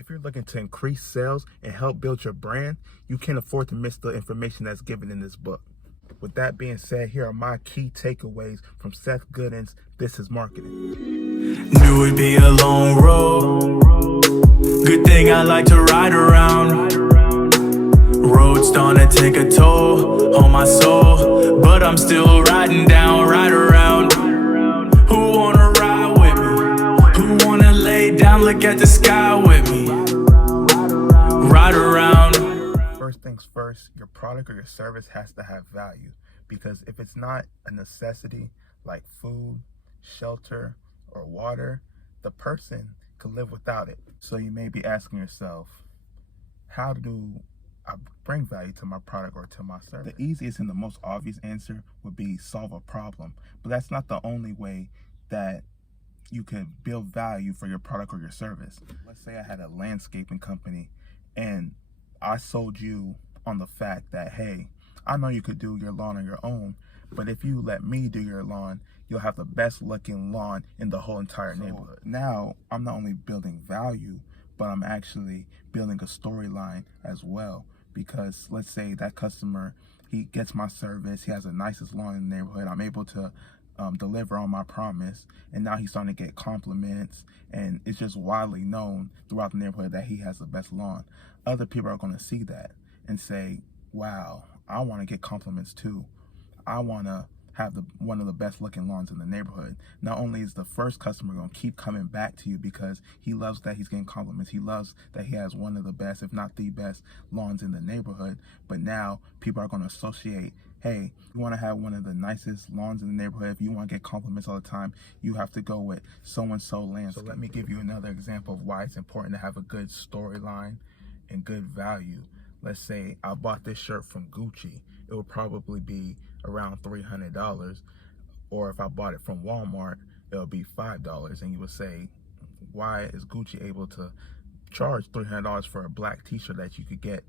If you're looking to increase sales and help build your brand, you can't afford to miss the information that's given in this book. With that being said, here are my key takeaways from Seth Godin's This is Marketing. Knew it'd be a long road. Good thing I like to ride around. Road's starting to take a toll on my soul, but I'm still riding down, right around. Who wanna ride with me? Who wanna lay down, look at the sky with me? Ride around. First things first, your product or your service has to have value, because if it's not a necessity like food, shelter, or water, the person could live without it. So you may be asking yourself, how do I bring value to my product or to my service? The easiest and the most obvious answer would be solve a problem, but that's not the only way that you could build value for your product or your service. Let's say I had a landscaping company and I sold you on the fact that, hey, I know you could do your lawn on your own, but if you let me do your lawn, you'll have the best looking lawn in the whole entire neighborhood. Now, I'm not only building value, but I'm actually building a storyline as well. Because let's say that customer, he gets my service, he has the nicest lawn in the neighborhood, I'm able to deliver on my promise, and now he's starting to get compliments, and it's just widely known throughout the neighborhood that he has the best lawn. Other people are going to see that and say, wow, I want to get compliments too. I want to have one of the best looking lawns in the neighborhood. Not only is the first customer going to keep coming back to you because he loves that he's getting compliments, he loves that he has one of the best, if not the best, lawns in the neighborhood, but now people are going to associate, hey, you want to have one of the nicest lawns in the neighborhood, if you want to get compliments all the time, you have to go with so-and-so landscape. So let me give you another example of why it's important to have a good storyline and good value. Let's say I bought this shirt from Gucci. It would probably be around $300. Or if I bought it from Walmart, it would be $5. And you would say, why is Gucci able to charge $300 for a black t-shirt that you could get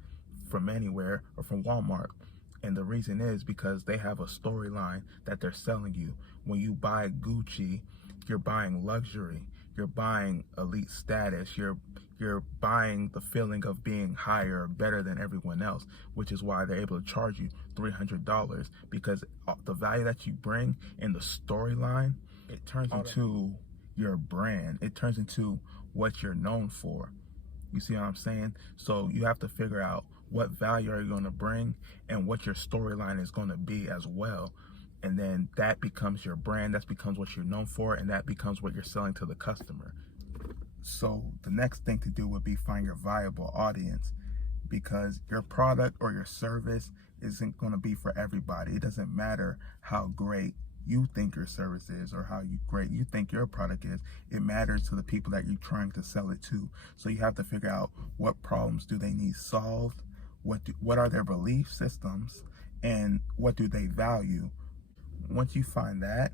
from anywhere or from Walmart? And the reason is because they have a storyline that they're selling you. When you buy Gucci, you're buying luxury, you're buying elite status, you're buying the feeling of being higher, better than everyone else, which is why they're able to charge you $300, because the value that you bring in the storyline, it turns into your brand. It turns into what you're known for. You see what I'm saying? So you have to figure out what value are you going to bring and what your storyline is going to be as well. And then that becomes your brand, that becomes what you're known for, and that becomes what you're selling to the customer. So the next thing to do would be find your viable audience, because your product or your service isn't going to be for everybody. It doesn't matter how great you think your service is or how great you think your product is. It matters to the people that you're trying to sell it to. So you have to figure out what problems do they need solved, what are their belief systems, and what do they value. Once you find that,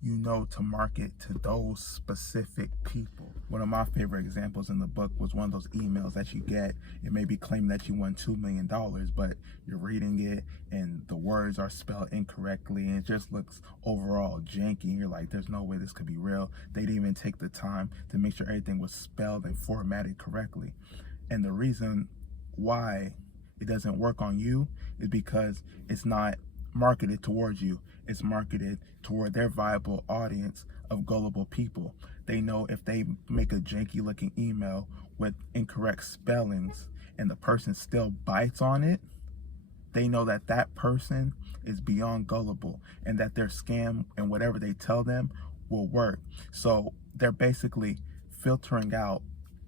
you know to market to those specific people. One of my favorite examples in the book was one of those emails that you get. It may be claiming that you won $2 million, but you're reading it and the words are spelled incorrectly and it just looks overall janky. You're like, there's no way this could be real. They didn't even take the time to make sure everything was spelled and formatted correctly. And the reason why it doesn't work on you is because it's not marketed towards you. It's marketed toward their viable audience of gullible people. They know if they make a janky looking email with incorrect spellings and the person still bites on it, they know that that person is beyond gullible and that their scam and whatever they tell them will work. So they're basically filtering out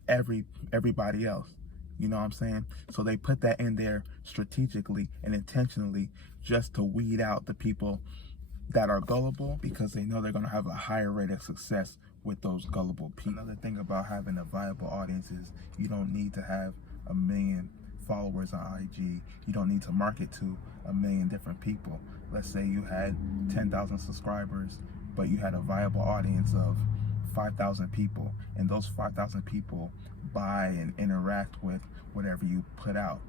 everybody else. You know what I'm saying? So they put that in there strategically and intentionally just to weed out the people that are gullible, because they know they're going to have a higher rate of success with those gullible people. Another thing about having a viable audience is you don't need to have 1 million followers on IG. You don't need to market to 1 million different people. Let's say you had 10,000 subscribers, but you had a viable audience of 5,000 people, and those 5,000 people buy and interact with whatever you put out.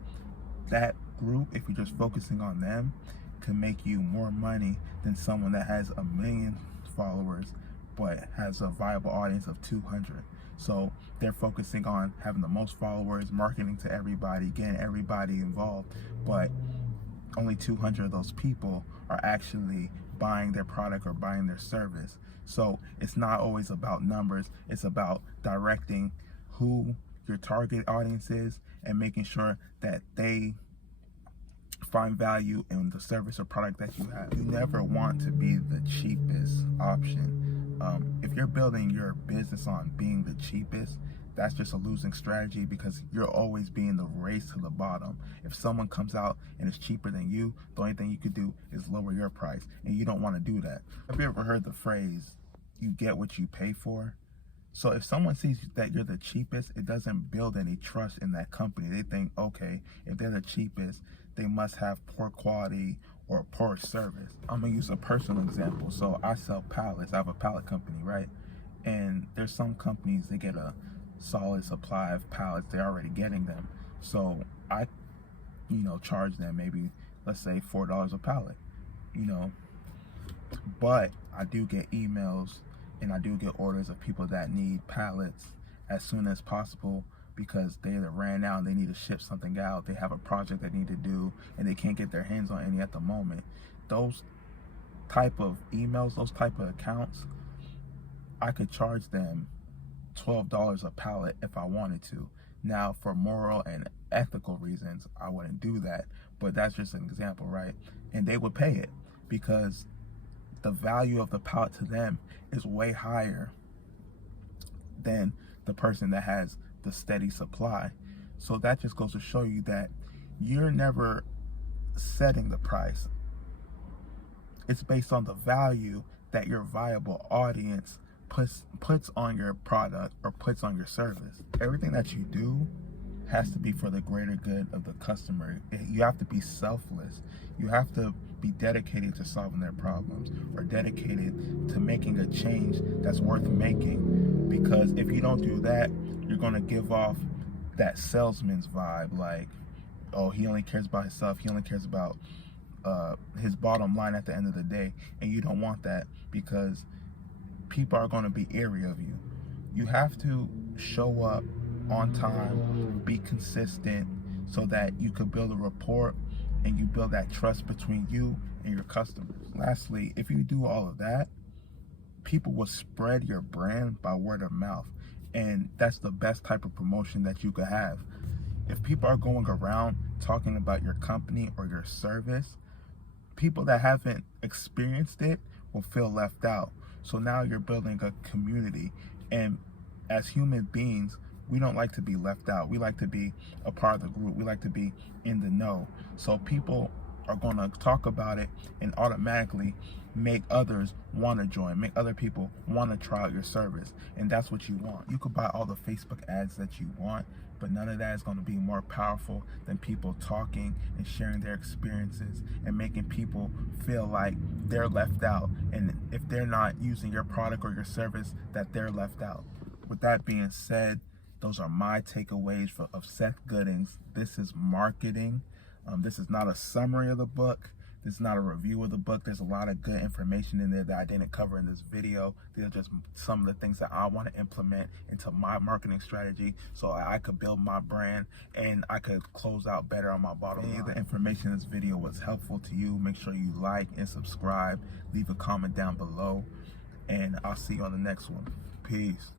That group, if you're just focusing on them, can make you more money than someone that has 1 million followers but has a viable audience of 200. So they're focusing on having the most followers, marketing to everybody, getting everybody involved, but only 200 of those people are actually buying their product or buying their service. So it's not always about numbers, it's about directing who your target audience is and making sure that they find value in the service or product that you have. You never want to be the cheapest option. If you're building your business on being the cheapest, that's just a losing strategy, because you're always being the race to the bottom. If someone comes out and is cheaper than you, the only thing you could do is lower your price, and you don't want to do that. Have you ever heard the phrase, you get what you pay for? So if someone sees that you're the cheapest, it doesn't build any trust in that company. They think, okay, if they're the cheapest, they must have poor quality or poor service. I'm gonna use a personal example. So I sell pallets. I have a pallet company, right? And there's some companies, they get a solid supply of pallets. They're already getting them. So I, charge them maybe, let's say $4 a pallet, but I do get emails and I do get orders of people that need pallets as soon as possible, because they either ran out and they need to ship something out, they have a project they need to do, and they can't get their hands on any at the moment. Those type of emails, those type of accounts, I could charge them $12 a pallet if I wanted to. Now, for moral and ethical reasons, I wouldn't do that, but that's just an example, right? And they would pay it because the value of the pallet to them is way higher than the person that has the steady supply. So that just goes to show you that you're never setting the price. It's based on the value that your viable audience puts on your product or puts on your service. Everything that you do has to be for the greater good of the customer. You have to be selfless. You have to be dedicated to solving their problems, or dedicated to making a change that's worth making. Because if you don't do that, you're going to give off that salesman's vibe, like, oh, he only cares about himself, he only cares about his bottom line at the end of the day. And you don't want that, because people are going to be eerie of you. You have to show up on time, be consistent, so that you can build a rapport and you build that trust between you and your customers. Lastly, if you do all of that, people will spread your brand by word of mouth. And that's the best type of promotion that you could have. If people are going around talking about your company or your service, people that haven't experienced it will feel left out. So now you're building a community. And as human beings, we don't like to be left out. We like to be a part of the group. We like to be in the know. So people are going to talk about it and automatically make others want to join, make other people want to try out your service. And that's what you want. You could buy all the Facebook ads that you want, but none of that is going to be more powerful than people talking and sharing their experiences and making people feel like they're left out. And if they're not using your product or your service, that they're left out. With that being said, those are my takeaways of Seth Godin's This is Marketing. This is not a summary of the book. This is not a review of the book. There's a lot of good information in there that I didn't cover in this video. These are just some of the things that I want to implement into my marketing strategy so I could build my brand and I could close out better on my bottom line. If the information in this video was helpful to you, make sure you like and subscribe. Leave a comment down below, and I'll see you on the next one. Peace.